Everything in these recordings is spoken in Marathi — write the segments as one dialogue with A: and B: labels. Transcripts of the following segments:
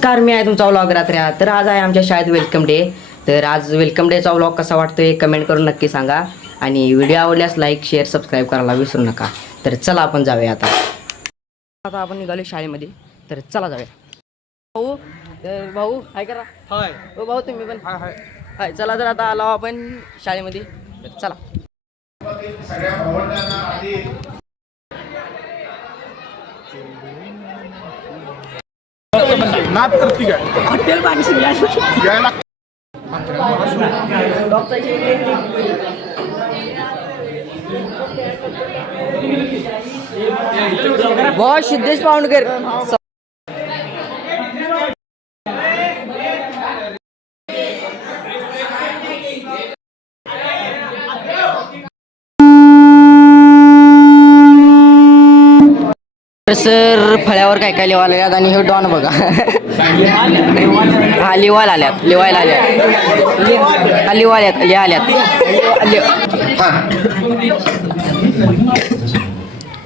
A: नमस्कार मी आहे तुमचा व्लॉग रात्र्या तर आज आहे आमच्या शाळेत वेलकम डे तर आज वेलकम डेचा व्लॉग कसा वाटतोय कमेंट करून नक्की सांगा. आणि व्हिडिओ आवडल्यास लाईक शेअर सबस्क्राईब करायला विसरू नका. तर चला आपण जाऊया आता. आता आपण निघालो शाळेमध्ये. तर चला जाऊया. भाऊ तर भाऊ हाय करा.
B: हाय.
A: हो भाऊ तुम्ही पण.
B: हाय हाय.
A: हाय चला तर आता आलो आपण शाळेमध्ये. तर चला.
B: नाद करते काय?
A: हॉटेल
B: यायला
A: बॉस सिद्धेश पावणकर. तर सर फळ्यावर काय काय लिवायला आल्यात आणि हे डॉन बघा. हा लिवायला आल्यात लिवायला आल्यात. हा लिवायल्यात लिहा आल्यात. लि-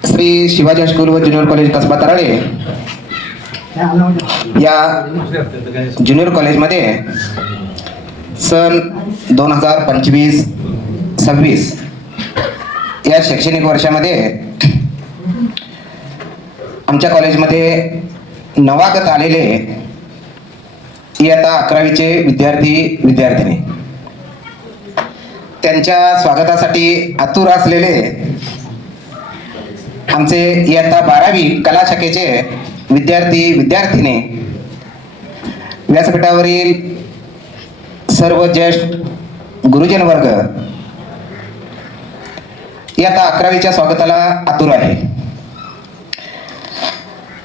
C: श्री शिवाजी हायस्कूल व ज्युनियर कॉलेज कसबा तराळे. या ज्युनियर कॉलेजमध्ये सन दोन हजार पंचवीस सव्वीस या शैक्षणिक वर्षामध्ये आमच्या कॉलेजमध्ये नवागत आलेले इयत्ता अकरावीचे विद्यार्थी विद्यार्थिनी. त्यांच्या स्वागतासाठी आतुर असलेले आमचे इयत्ता बारावी कला शाखेचे विद्यार्थी विद्यार्थिनी व्यासपीठावरील सर्व ज्येष्ठ गुरुजन वर्ग इयत्ता अकरावीच्या स्वागताला आतुर आहे.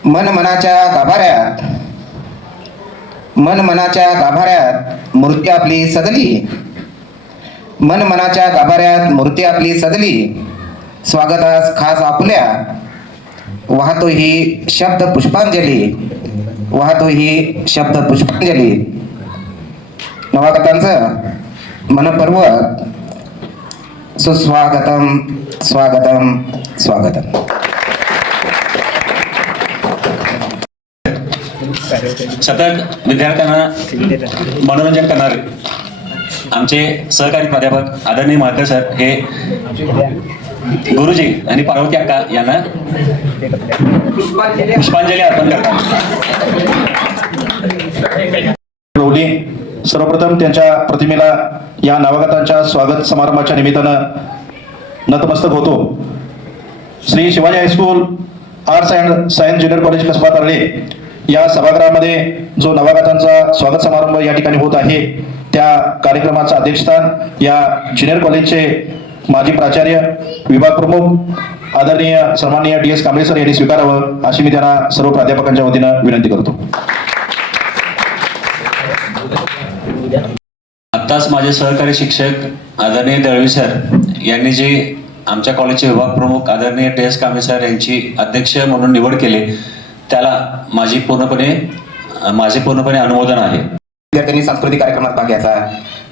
C: मन मनाच्या गाभाऱ्यात. मन मनाच्या गाभाऱ्यात मूर्ती आपली सजली. मन मनाच्या गाभाऱ्यात मूर्ती आपली सजली. स्वागतास खास आपल्या. वाहतो ही शब्द पुष्पांजली. वाहतो ही शब्द पुष्पांजली. नवागतांचं मनपर्वत. सुस्वागतम स्वागतम स्वागतम.
D: सतत विद्यार्थ्यांना मनोरंजन करणारे आमचे सहकारी प्राध्यापक आदरणीय माळकर सर हे गुरुजी आणि पार्वती अक्का यांना पुष्पांजली अर्पण करतात.
E: सर्वप्रथम त्यांच्या प्रतिमेला या नवागतांच्या स्वागत समारंभाच्या निमित्तानं नतमस्तक होतो. Shri Shivaji high school arts and science junior college Kasba Tarale या सभागृहामध्ये जो नवागतांचा स्वागत समारंभ या ठिकाणी होत आहे त्या कार्यक्रमाचं अध्यक्षस्थान या ज्युनियर कॉलेजचे माजी प्राचार्य विभाग प्रमुख आदरणीय सन्माननीय डी एस कांबळे सर यांनी स्वीकारावं अशी मी त्यांना सर्व प्राध्यापकांच्या वतीनं विनंती करतो.
D: आत्ताच माझे सहकारी शिक्षक आदरणीय दळवी सर यांनी जे आमच्या कॉलेजचे विभाग प्रमुख आदरणीय टी एस कांबळे सर यांची अध्यक्ष म्हणून निवड केली त्याला माझी पूर्णपणे माझे पूर्णपणे अनुमोदन आहे.
C: विद्यार्थ्यांनी सांस्कृतिक कार्यक्रमात भाग घ्यायचा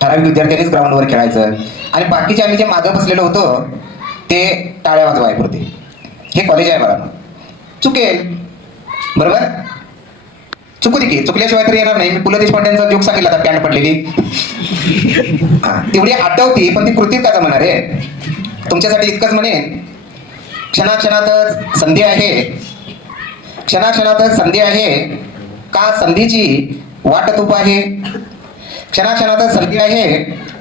C: ठराविक विद्यार्थ्यांनीच ग्राउंडवर खेळायचं आणि बाकीचे आम्ही जे मागं बसलेलो होतो ते टाळ्या वाजवायपुरते हे कॉलेज आहे बघा चुकेल. बरोबर? चुकू दे की. चुकल्याशिवाय तरी येणार नाही. मी पु ल देशपांड्यांचा जोक सांगितला आता पॅन्ट पडलेली. हा, तेवढी आठवती पण ती कृती का जमणार आहे? तुमच्यासाठी इतकंच म्हणे क्षणाक्षणातच संधी आहे. क्षणाक्षणातच संधी आहे. का संधीची वाटतूप आहे? क्षणाक्षणातच संधी आहे.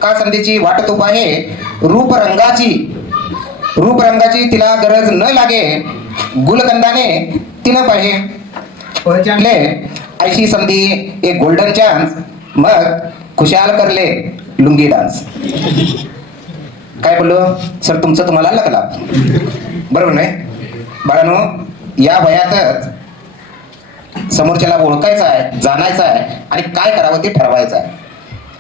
C: का संधीची वाट तुप आहे? रूपरंगाची. रूपरंगाची तिला गरज न लागे. गुलकंदाने तिनं पाहे. ऐशी संधी एक गोल्डन चान्स मग खुशाल करले लुंगी डान्स काय बोललो? सर तुमचं तुम्हाला लागला. बरोबर नाही? बाळानो या वयातच समोरच्याला ओळखायचं आहे जाणायचं आहे आणि काय करावं ते ठरवायचं आहे.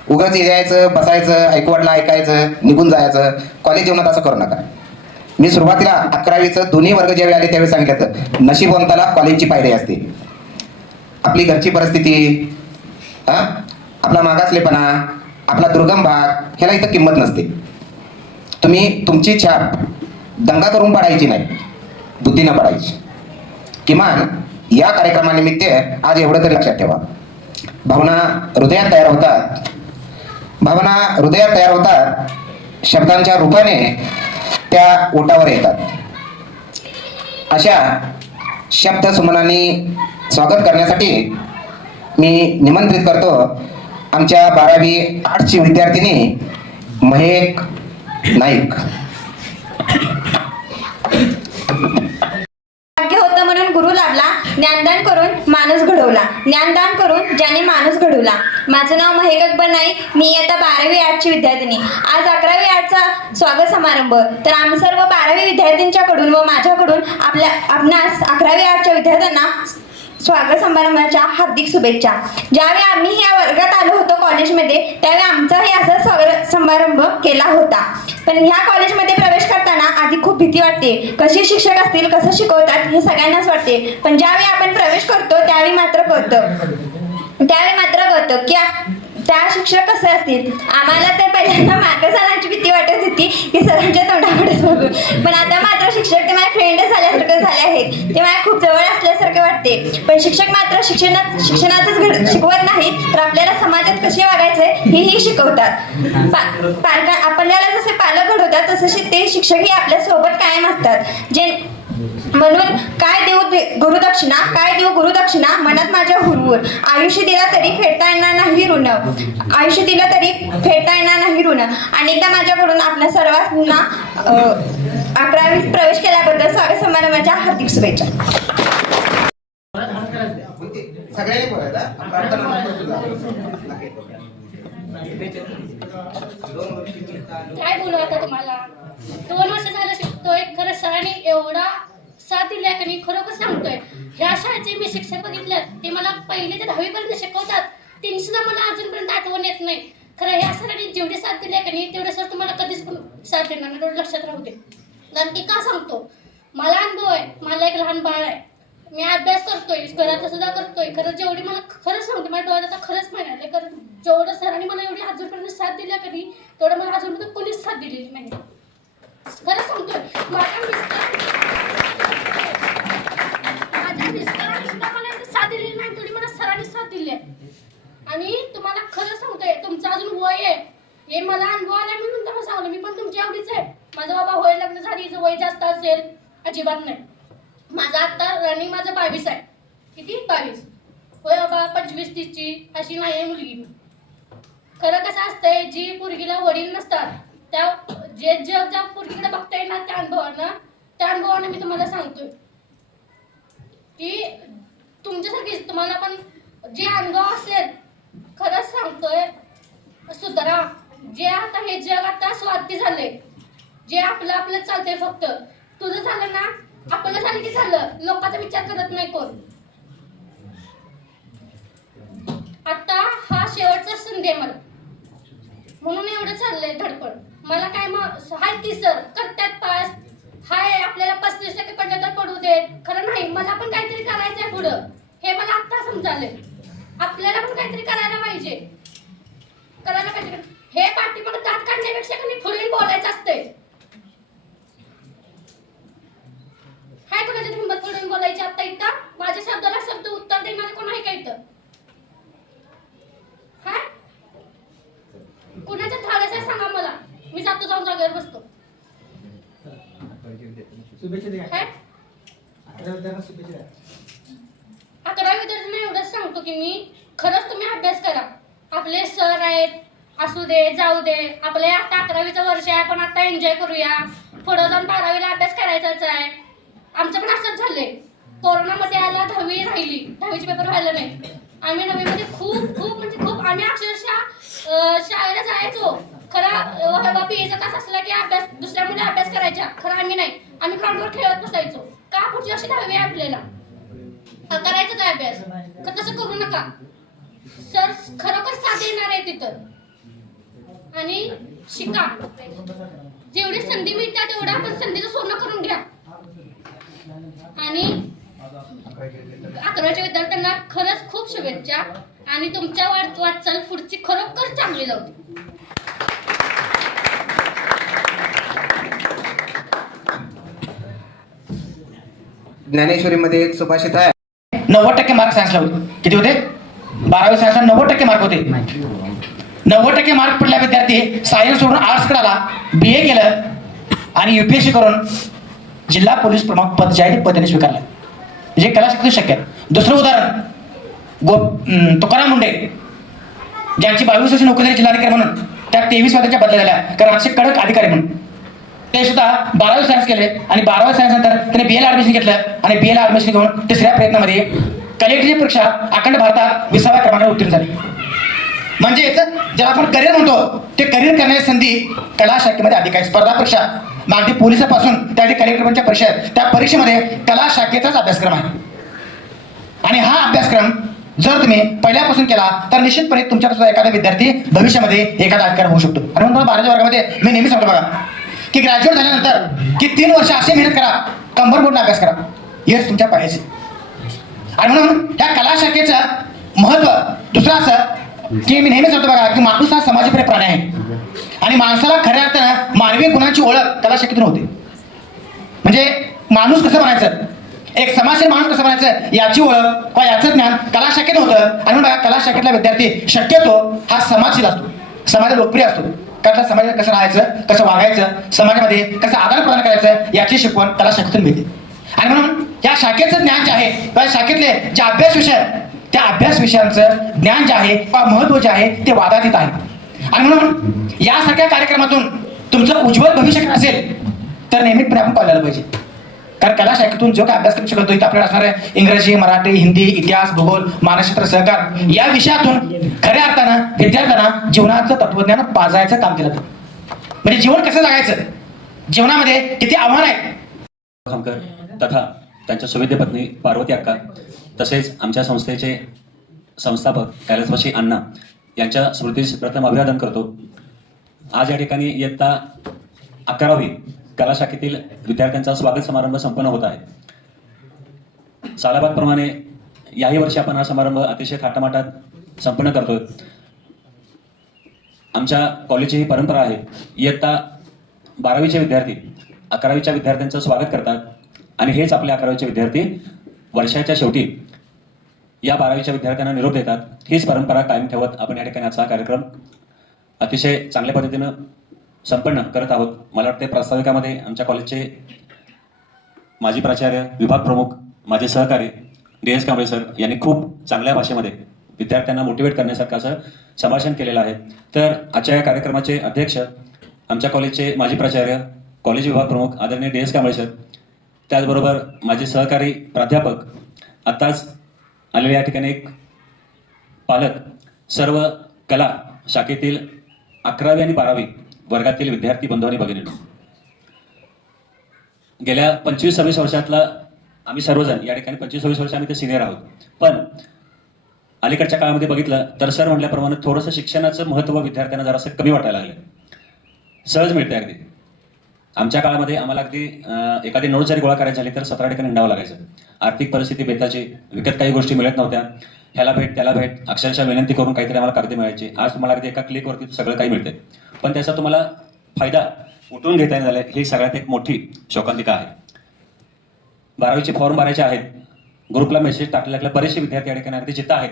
C: उगाच यायचं बसायचं ऐकवडला ऐकायचं निघून जायचं. कॉलेज जीवनात असं करू नका. मी सुरुवातीला अकरावीचं दोन्ही वर्ग ज्यावेळी आले त्यावेळी सांगितलं नशीबवंताला कॉलेजची पायरी असते. आपली घरची परिस्थिती हा? आपला मागासलेपणा आपला दुर्गम भाग ह्याला इथं किंमत नसते. तुम्ही तुमची छाप दंगा करून पाडायची नाही. बुद्धीनं पाडायची. किमान या कार्यक्रमानिमित्त आज एवढं तरी लक्षात ठेवा. भावना हृदयात तयार होतात. भावना हृदयात तयार होतात शब्दांच्या रूपाने त्या ओटावर येतात. अशा शब्द सुमनांनी स्वागत करण्यासाठी मी निमंत्रित करतो आमच्या बारावी आठची विद्यार्थिनी महेक नाईक
F: भाग्य होतं म्हणून गुरु लाभला ज्ञानदान करून माणूस घडवला. ज्ञानदान करून ज्याने माणूस घडवला. माझं नाव महेक अकबर नाईक. मी आता बारावी आर्टची विद्यार्थिनी. आज अकरावी आर्टचा स्वागत समारंभ. तर आम्ही सर्व बारावी विद्यार्थ्यांच्याकडून व माझ्याकडून आपल्या आपणास अकरावी आर्टच्या विद्यार्थ्यांना स्वागत समारंभाच्या हार्दिक शुभेच्छा. ज्यावेळी आम्ही या वर्गात आलो होतो कॉलेजमध्ये त्यावेळी आमचाही असा स्वागत समारंभ केला होता. पण ह्या कॉलेजमध्ये प्रवेश करताना आधी खूप भीती वाटते. कसे शिक्षक असतील कसं शिकवतात हे सगळ्यांनाच वाटते. पण ज्यावेळी आपण प्रवेश करतो त्यावेळी मात्र कळतं. त्यावेळी मात्र कळतं की त्या शिक्षक कसे असतील? आम्हाला तर पहिल्यांदा मार्क सरांची भीती वाटत होती की सरांच्या तोंडाकडेच बघू. पण आता मात्र शिक्षक ते माझे फ्रेंड झाल्यासारखे झाले आहेत. ते माझ्या खूप जवळ असल्यासारखे वाटते. पण शिक्षक मात्र शिक्षणात शिक्षणातच घड शिकवत नाहीत तर आपल्याला समाजात कसे वागायचे हेही शिकवतात. पा- आपल्याला जसे पालक घडवतात तसे ते शिक्षकही आपल्यासोबत कायम असतात. जे म्हणून काय देऊ गुरुदक्षिणा काय देऊ गुरुदक्षिणा मनात माझ्या हुरहुर. आयुष्य दिला तरी फेडता येणार नाही ऋण. आयुष्य दिलं तरी फेडता येणार नाही ऋण. अनेकदा माझ्याकडून आपल्या सर्वांना अकरावीत प्रवेश केल्याबद्दल स्वागत समारंभाच्या हार्दिक शुभेच्छा.
G: काय बोलू आता तुम्हाला? दोन वर्ष झालं शिकतोय खरं सरांनी एवढा साथ दिल्या की नाही खरोखर सांगतोय. ह्या शाळेचे मी शिक्षक बघितले ते मला पहिले ते दहावी पर्यंत शिकवतात. त्यांची सुद्धा मला अजूनपर्यंत आठवण येत नाही. खरं ह्या सरांनी जेवढी साथ दिल्या की नाही तेवढे सर तुम्हाला कधीच पण साथ देणार नाही तेवढं लक्षात राहू दे. कारण ती का सांगतो? मला अनुभव आहे मला एक लहान बाळ आहे. मी अभ्यास करतोय घराचा सुद्धा करतोय. खरं जेवढी मला खरंच सांगते माझ्या डोळ्यात आता खरंच पाणी आलं कारण जेवढं सरांनी मला एवढी अजूनपर्यंत साथ दिल्या कधी तेवढं मला अजूनपर्यंत कोणीच साथ दिलेली नाही. खरं सांगतोय. माझ्या मिस्टर माझ्या मिस्टरांनी सुद्धा मला एवढी साथ दिलेली नाही तेवढी मला सरांनी साथ दिली आहे. आणि तुम्हाला खरं सांगतोय तुमचं अजून वय आहे. हे मला अनुभव आला म्हणून तुम्हाला सांगलं. मी पण तुमच्या एवढीच आहे. माझं बाबा होय लग्न झाली हिचं वय जास्त असेल अजिबात नाही. माझा आत्ता रनिंग माझं बावीस आहे. किती? बावीस. होय बाबा पंचवीस तीसची. अशी नाही आहे मुलगी खरं कसं असतंय जी मुलगीला वडील नसतात त्या जे जग ज्या पोरगीकडे बघता येणार त्या अनुभवानं त्या अनुभवानं मी तुम्हाला सांगतोय. की तुमच्यासाठी तुम्हाला पण जे अनुभव असेल खरंच सांगतोय सुधारा. जे आता हे जग आता स्वार्थी झाले जे आपलं आपलं चालतंय फक्त. तुझं झालं ना आपलं झालं की झालं. लोकांचा विचार करत नाही कोण. आता हा शेवटचा संधी आहे मला म्हणून एवढं चाललंय धडपड. मला काय मग हाय ती सर करतात पास. हाय आपल्याला पस्तीस टक्के पडलं तर पडू देत. खरं नाही मला पण काहीतरी करायचंय पुढं. हे मला आत्ता समजालंय. आपल्याला पण काहीतरी करायला पाहिजे. करायला पाहिजे हे पाठीमागे दात काढण्यापेक्षा कमी पुढे बोलायचं असतंय? हाय कोणाच्या हिंमत करून बोलायची आता इथं? माझ्या शब्दाला शब्द उत्तर देणार कोण आहे का इथं? कुणाच्या धाडस सांगा मला. मी जातो जाऊन जागेवर बसतो. काय? अकरावी विद्यार्थ्यांना एवढंच सांगतो की मी खरंच तुम्ही अभ्यास करा. आपले सर आहेत असू दे जाऊ दे. आपले आता अकरावीचं वर्ष आहे आपण आता एन्जॉय करूया. पुढं जाऊन बारावीला अभ्यास करायचाच आहे. आमचं पण असंच झालंय. कोरोनामध्ये आला दहावी राहिली. दहावीचे पेपर व्हायला नाही. आम्ही नववीमध्ये खूप खूप म्हणजे खूप आम्ही अक्षरशः शाळेला जायचो. खरा पीएचा तास असला की अभ्यास दुसऱ्या मुली अभ्यास करायच्या. खरं आम्ही नाही. आम्ही ग्राउंडवर खेळत बसायचो. का पुढची वर्षी दहावी आहे आपल्याला? हा, करायचाच आहे अभ्यास? तर तसं करू नका? सर खरोखर साथ येणार आहे तिथं. आणि शिका. जेवढी संधी मिळते तेवढं आपण संधीचं सोनं करून घ्या. आणि अकराच्या विद्यार्थ्यांना खरंच खूप शुभेच्छा. आणि तुमच्या वाट वाटचाल पुढची खरोखर चांगली जाऊ
C: ज्ञानेश्वरीमध्ये एक सुभाषित आहे.
H: नव्वद टक्के मार्क सायन्सला होते. किती होते? बारावी सायन्सला नव्वद टक्के मार्क होते. नव्वद टक्के मार्क पडल्या विद्यार्थी सायन्स सोडून आर्ट्सकडे आला बी ए केलं आणि युपीएससी करून जिल्हा पोलीस प्रमुख पद जे आहे ते स्वीकारलं. म्हणजे कला शक्य आहे. दुसरं उदाहरण गो तुकाराम मुंडे. ज्यांची बावीस वर्षी नोकरी झाली जिल्हाधिकारी म्हणून त्या तेवीस वर्षाच्या बदल्या झाल्या. कारण असे कडक अधिकारी म्हणून. ते सुद्धा बारावी सायन्स केले आणि बारावी सायन्स नंतर त्याने बी एला ऍडमिशन घेतलं आणि बी एला ऍडमिशन घेऊन तिसऱ्या प्रयत्नामध्ये कलेक्टरची परीक्षा अखंड भारतात विसाव्या क्रमांकावर उत्तीर्ण झाली. म्हणजेच ज्याला आपण करिअर म्हणतो ते करिअर करण्याची संधी कला शाखेमध्ये अधिक आहे स्पर्धा परीक्षा मागणी पोलिसापासून त्या कलेक्टरच्या परीक्षा आहेत. त्या परीक्षेमध्ये कला शाखेचाच अभ्यासक्रम आहे. आणि हा अभ्यासक्रम जर तुम्ही पहिल्यापासून केला तर निश्चितपणे तुमच्यापासून एखादा विद्यार्थी भविष्यामध्ये एखादा अधिकार होऊ शकतो. आणि म्हणून बाराच्या वर्गामध्ये मी नेहमी सांगतो बघा की ग्रॅज्युएट झाल्यानंतर की तीन वर्ष असे मेहनत करा कंबर मोडून अभ्यास करा. हेच तुमच्या पाहिजे आणि म्हणून त्या कला शाखेचं महत्त्व दुसरं असं की मी नेहमी सांगतो बघा की माणूस हा समाजप्रिय प्राणी आहे. आणि माणसाला खऱ्या अर्थानं मानवी गुणांची ओळख कला शाखेतून होते. म्हणजे माणूस कसं बनायचं एक समाजशील माणूस कसं बनायचं याची ओळख किंवा याचं ज्ञान कला शाखेत होतं. आणि म्हणून बघा कलाशाखेतला विद्यार्थी शक्यतो हा समाजशील असतो. समाज लोकप्रिय असतो. कारण समाजात कसं राहायचं कसं वागायचं समाजामध्ये कसं आदान प्रदान करायचं याची शिकवण त्याला शाखेतून मिळते. आणि म्हणून या शाखेचं ज्ञान जे आहे किंवा शाखेतले जे अभ्यास विषय त्या अभ्यास विषयांचं ज्ञान जे आहे किंवा महत्त्व जे आहे ते वादातीत आहे. आणि म्हणून यासारख्या कार्यक्रमातून तुमचं उज्ज्वल भविष्य असेल तर नियमितपणे आपण पाहिलं पाहिजे. कारण कला शाखेतून जो काय अभ्यासक्रम शिकवतो इथे आपल्याला असणार आहे. इंग्रजी मराठी हिंदी इतिहास भूगोल मानसशास्त्र सहकार या विषयातून खऱ्या अर्थानं विद्यार्थ्यांना जीवनाचं तत्वज्ञान पाजायचं काम केलं. म्हणजे जीवन कसं जगायचं? जीवनामध्ये किती आव्हान
D: आहे? तथा त्यांच्या सुविद्य पत्नी पार्वती अक्का तसेच आमच्या संस्थेचे संस्थापक कैलासवासी अण्णा यांच्या स्मृतीस प्रथम अभिवादन करतो. आज या ठिकाणी इयत्ता अकरावी कला शाखेतील विद्यार्थ्यांचा स्वागत समारंभ संपन्न होत आहे. सालाबादप्रमाणे याही वर्षी आपण हा समारंभ अतिशय थाटामाटात संपन्न करतोय. आमच्या कॉलेजची ही परंपरा आहे. इयत्ता बारावीचे विद्यार्थी अकरावीच्या विद्यार्थ्यांचं स्वागत करतात आणि हेच आपले अकरावीचे विद्यार्थी वर्षाच्या शेवटी या बारावीच्या विद्यार्थ्यांना निरोप देतात. हीच परंपरा कायम ठेवत आपण या ठिकाणी आजचा कार्यक्रम अतिशय चांगल्या पद्धतीनं संपन्न करत आहोत. मला वाटते प्रास्ताविकामध्ये आमच्या कॉलेजचे माजी प्राचार्य विभाग प्रमुख माझे सहकारी डी एस कांबळे सर यांनी खूप चांगल्या भाषेमध्ये विद्यार्थ्यांना मोटिवेट करण्यासारखं असं संभाषण केलेलं आहे. तर आजच्या या कार्यक्रमाचे अध्यक्ष आमच्या कॉलेजचे माजी प्राचार्य कॉलेज विभाग प्रमुख आदरणीय डी एस कांबळे सर त्याचबरोबर माझे सहकारी प्राध्यापक आत्ताच आलेले या ठिकाणी एक पालक सर्व कला शाखेतील अकरावी आणि बारावी वर्गातील विद्यार्थी बंधू आणि भगिनींनो गेल्या पंचवीस सव्वीस वर्षातला आम्ही सर्वजण या ठिकाणी पंचवीस सव्वीस वर्ष आम्ही ते सिनियर आहोत. पण अलीकडच्या काळामध्ये बघितलं तर सर म्हटल्याप्रमाणे थोडंसं शिक्षणाचं महत्त्व विद्यार्थ्यांना जरासं कमी वाटायला लागलं. सहज मिळते अगदी. आमच्या काळामध्ये आम्हाला अगदी एखादी नोट जरी गोळा करायची झाली तर सतरा ठिकाणी हिंडावं लागायचं. आर्थिक परिस्थिती बेताची विकत काही गोष्टी मिळत नव्हत्या. ह्याला भेट त्याला भेट अक्षरशः विनंती करून काहीतरी आम्हाला कागदी मिळायची. आज तुम्हाला अगदी एका क्लिकवरती सगळं काही मिळते पण त्याचा तुम्हाला फायदा उठून घेता येणार ही सगळ्यात एक मोठी शोकांतिका आहे. बारावीचे फॉर्म भरायचे आहेत. ग्रुपला मेसेज टाकलेले बरेचसे विद्यार्थी या ठिकाणी अगदी जिथं आहेत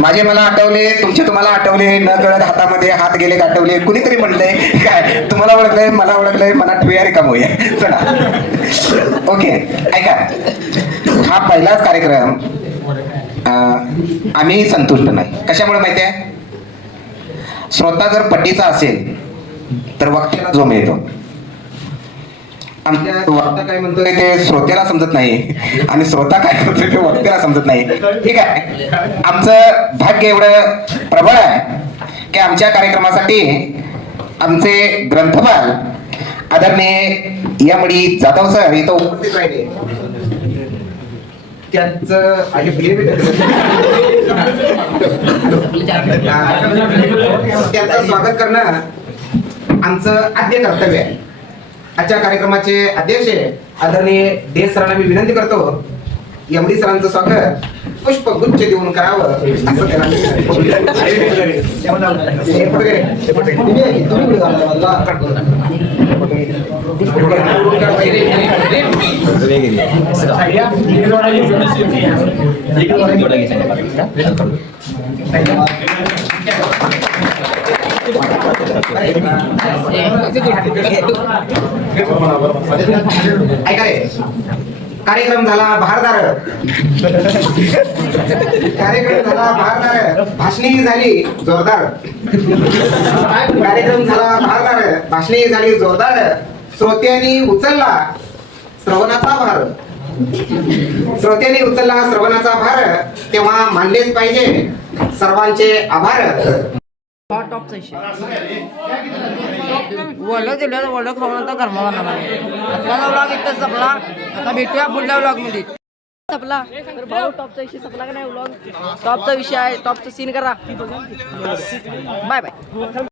C: माझे मला आठवले तुमचे तुम्हाला आठवले न कळत हातामध्ये हात गेले गाठवले कुणीतरी म्हणलंय काय? तुम्हाला ओळखलंय मला ओळखलंय मनात ठेवूया रिकाम होऊया चला. ओके ऐका. हा पहिलाच कार्यक्रम आम्ही संतुष्ट नाही. कशामुळे माहिती आहे श्रोता जर पट्टीचा असेल तर वक्त्याला जो मिळतो. आमच्या वक्ता काय म्हणतोय ते श्रोत्याला समजत नाही. आणि श्रोता काय करतोय ते वक्त्याला समजत नाही. ठीक आहे. आमचं भाग्य एवढं प्रबळ आहे की आमच्या कार्यक्रमासाठी आमचे ग्रंथपाल आदरणीय यामुळे जाधव सर इथं उपस्थित राहिले. त्यांचं त्यांचं स्वागत करणं आमचं आद्य कर्तव्य आहे. आजच्या कार्यक्रमाचे अध्यक्ष आदरणीय डे सरांना मी विनंती करतो. एमडी सरांचं स्वागत. पुष्पगुच्छ देऊन करावं असं त्यांना कार्यक्रम झाला भारदार कार्यक्रम झाला भारदार भाषणे झाली जोरदार. कार्यक्रम झाला भारदार भाषणे झाली जोरदार. श्रोत्यांनी उचलला श्रवणाचा भार. श्रोत्यांनी उचलला श्रवणाचा भार. तेव्हा मानलेच पाहिजे. सर्वांचे आभार.
B: टॉपचा वडलं दिलं वडलं खाऊन आता घरमा आजचा व्लॉग इथं संपला. आता भेटूया पुढल्या व्लॉगमध्ये संपला. तर भाऊ टॉपचा विषय संपला का नाही व्लॉग टॉपचा विषय आहे. टॉपचा सीन करा. Bye bye